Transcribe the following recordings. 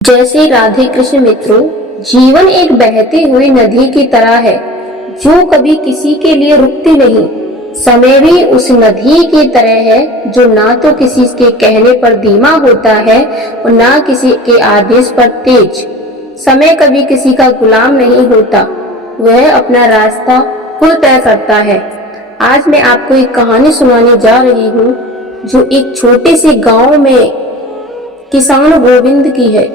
जय श्री राधे कृष्ण मित्रों, जीवन एक बहती हुई नदी की तरह है जो कभी किसी के लिए रुकती नहीं। समय भी उस नदी की तरह है जो ना तो किसी के कहने पर धीमा होता है और ना किसी के आदेश पर तेज। समय कभी किसी का गुलाम नहीं होता, वह अपना रास्ता खुद तय करता है। आज मैं आपको एक कहानी सुनाने जा रही हूँ जो एक छोटे से गांव में किसान गोविंद की है,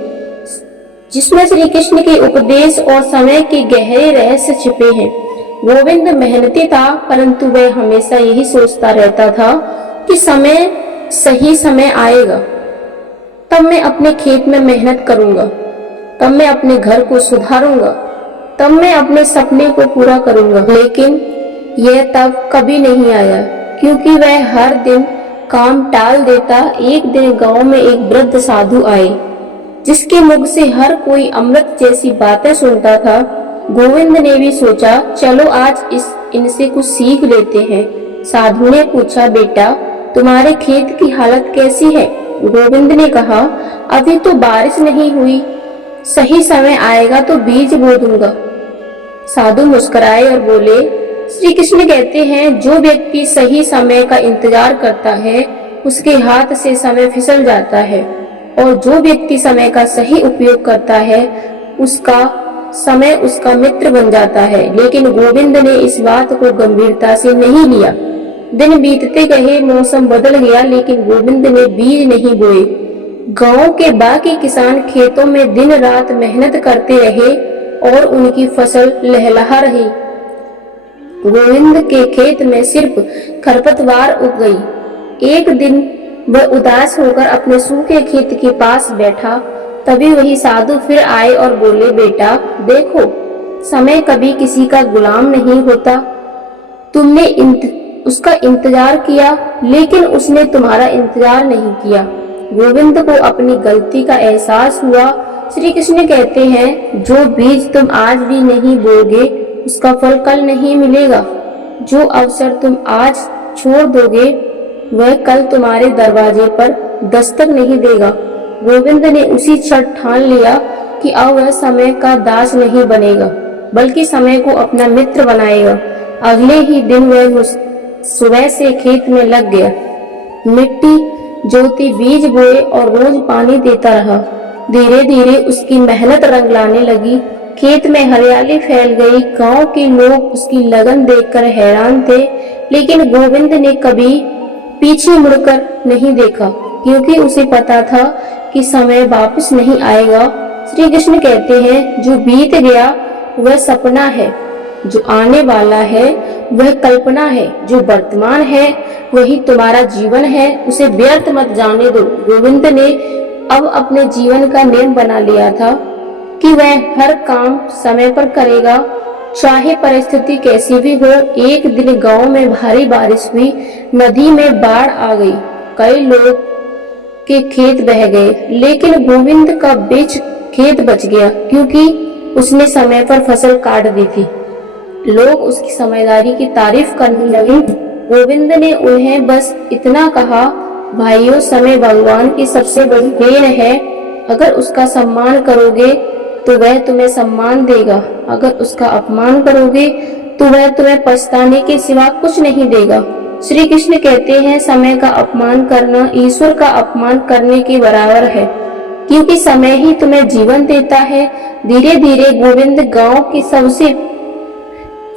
जिसमें श्री कृष्ण के उपदेश और समय के गहरे रहस्य छिपे हैं। गोविंद मेहनती था, परंतु वह हमेशा यही सोचता रहता था कि सही समय आएगा, तब मैं अपने खेत में मेहनत करूंगा, तब मैं अपने घर को सुधारूंगा, तब मैं अपने सपने को पूरा करूंगा। लेकिन यह तब कभी नहीं आया, क्योंकि वह हर दिन काम टाल देता। एक दिन गांव में एक वृद्ध साधु आए, जिसके मुख से हर कोई अमृत जैसी बातें सुनता था। गोविंद ने भी सोचा, चलो आज इनसे कुछ सीख लेते हैं। साधु ने पूछा, बेटा तुम्हारे खेत की हालत कैसी है? गोविंद ने कहा, अभी तो बारिश नहीं हुई, सही समय आएगा तो बीज बो दूंगा। साधु मुस्कुराए और बोले, श्री कृष्ण कहते हैं, जो व्यक्ति सही समय का इंतजार करता है उसके हाथ से समय फिसल जाता है, और जो व्यक्ति समय का सही उपयोग करता है उसका समय उसका मित्र बन जाता है। लेकिन गोविंद ने इस बात को गंभीरता से नहीं लिया। दिन बीतते गए, मौसम बदल गया, लेकिन गोविंद ने बीज नहीं बोए। गांव के बाकी किसान खेतों में दिन रात मेहनत करते रहे और उनकी फसल लहलहा रही। गोविंद के खेत में सिर्फ खरपतवार उग गई। एक दिन वह उदास होकर अपने सूखे खेत के पास बैठा। तभी वही साधु फिर आए और बोले, बेटा देखो, समय कभी किसी का गुलाम नहीं होता। तुमने उसका इंतजार किया, लेकिन उसने तुम्हारा इंतजार नहीं किया। गोविंद को अपनी गलती का एहसास हुआ। श्री कृष्ण कहते हैं, जो बीज तुम आज भी नहीं बोगे उसका फल कल नहीं मिलेगा। जो अवसर तुम आज छोड़ दोगे वह कल तुम्हारे दरवाजे पर दस्तक नहीं देगा। गोविंद ने उसी क्षण ठान लिया कि अब वह समय का दास नहीं बनेगा, बल्कि समय को अपना मित्र बनाएगा। अगले ही दिन वह सुबह से खेत में लग गया। मिट्टी जोती, बीज बोए और रोज पानी देता रहा। धीरे धीरे उसकी मेहनत रंग लाने लगी। खेत में हरियाली फैल गई। गांव के लोग उसकी लगन देखकर हैरान थे, लेकिन गोविंद ने कभी पीछे मुड़कर नहीं देखा, क्योंकि उसे पता था कि समय वापस नहीं आएगा। श्री कृष्ण कहते हैं, जो बीत गया वह सपना है, जो आने वाला है वह कल्पना है, जो वर्तमान है वही तुम्हारा जीवन है, उसे व्यर्थ मत जाने दो। गोविंद ने अब अपने जीवन का नियम बना लिया था कि वह हर काम समय पर करेगा, चाहे परिस्थिति कैसी भी हो। एक दिन गांव में भारी बारिश हुई। नदी में बाढ़ आ गई। कई लोग के खेत बह गए, लेकिन गोविंद का बीज खेत बच गया, क्योंकि उसने समय पर फसल काट दी थी। लोग उसकी समझदारी की तारीफ करने लगे। गोविंद ने उन्हें बस इतना कहा, भाइयों, समय भगवान की सबसे बड़ी देन है। अगर उसका सम्मान करोगे तो वह तुम्हें सम्मान देगा, अगर उसका अपमान करोगे तो वह तुम्हें पछताने के सिवा कुछ नहीं देगा। श्री कृष्ण कहते हैं, समय का अपमान करना ईश्वर का अपमान करने के बराबर है, क्योंकि समय ही तुम्हें जीवन देता है। धीरे धीरे गोविंद गांव की सबसे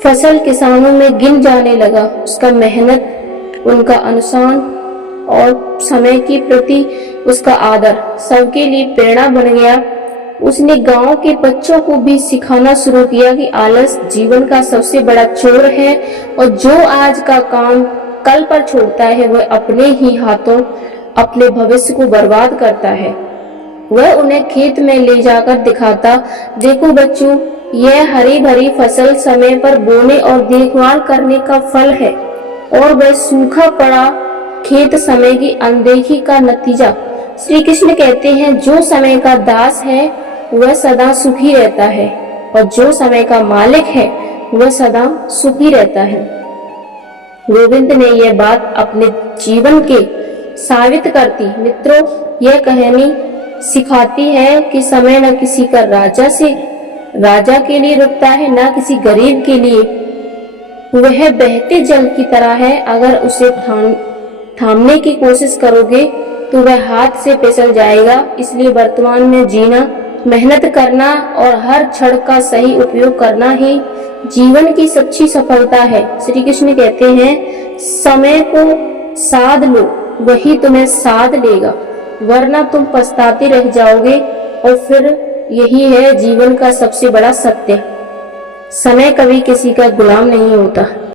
फसल किसानों में गिन जाने लगा। उसका मेहनत, उनका अनुशासन और समय के प्रति उसका आदर सबके लिए प्रेरणा बन गया। उसने गांव के बच्चों को भी सिखाना शुरू किया कि आलस जीवन का सबसे बड़ा चोर है, और जो आज का काम कल पर छोड़ता है वह अपने ही हाथों अपने भविष्य को बर्बाद करता है। वह उन्हें खेत में ले जाकर दिखाता, देखो बच्चों, यह हरी भरी फसल समय पर बोने और देखभाल करने का फल है, और वह सूखा पड़ा खेत समय की अनदेखी का नतीजा। श्री कृष्ण कहते हैं, जो समय का दास है वह सदा सुखी रहता है, और जो समय का मालिक है वह सदा सुखी रहता है। गोविंद ने यह बात अपने जीवन के साबित करती। मित्रों, यह कहानी सिखाती है कि समय न किसी का राजा के लिए रुकता है, न किसी गरीब के लिए। वह बहते जल की तरह है, अगर उसे थामने की कोशिश करोगे तो वह हाथ से फिसल जाएगा। इसलिए वर्तमान में जीना, मेहनत करना और हर क्षण का सही उपयोग करना ही जीवन की सच्ची सफलता है। श्री कृष्ण कहते हैं, समय को साध लो, वही तुम्हें साध लेगा, वरना तुम पछताते रह जाओगे। और फिर यही है जीवन का सबसे बड़ा सत्य, समय कभी किसी का गुलाम नहीं होता।